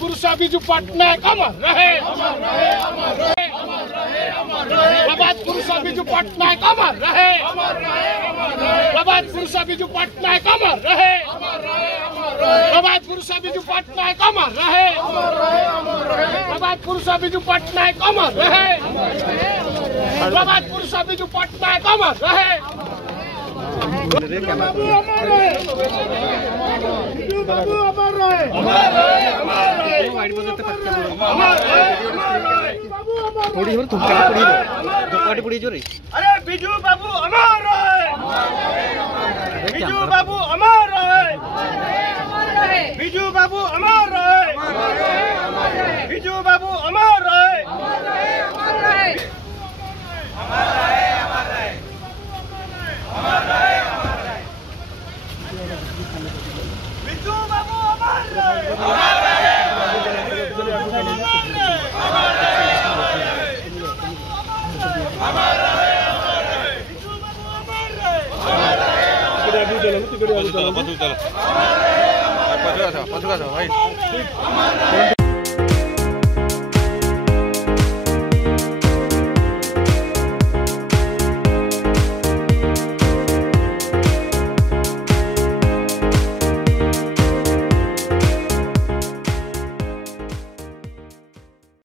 पुरुषा बिजू पटनायक अमर रहे, प्रभात पुरुषा बिजू पटनायक अमर रहे, प्रभात पुरुषा बिजू पटनायक अमर रहे, प्रभात पुरुषा बिजू पटनायक अमर रहे, प्रभात पुरुषा बिजू पटनायक अमर रहे, प्रभात पुरुषा बिजू पटनायक अमर रहे। थोड़ी हो धुपकाटी पड़ी जो रे। अरे बिजू बाबू अमर रहे, बिजू बाबू अमर रहे, बिजू बाबू अमर रहे, बिजू बाबू अमर रहे, बिजू बाबू अमर पछुका छ भाइ।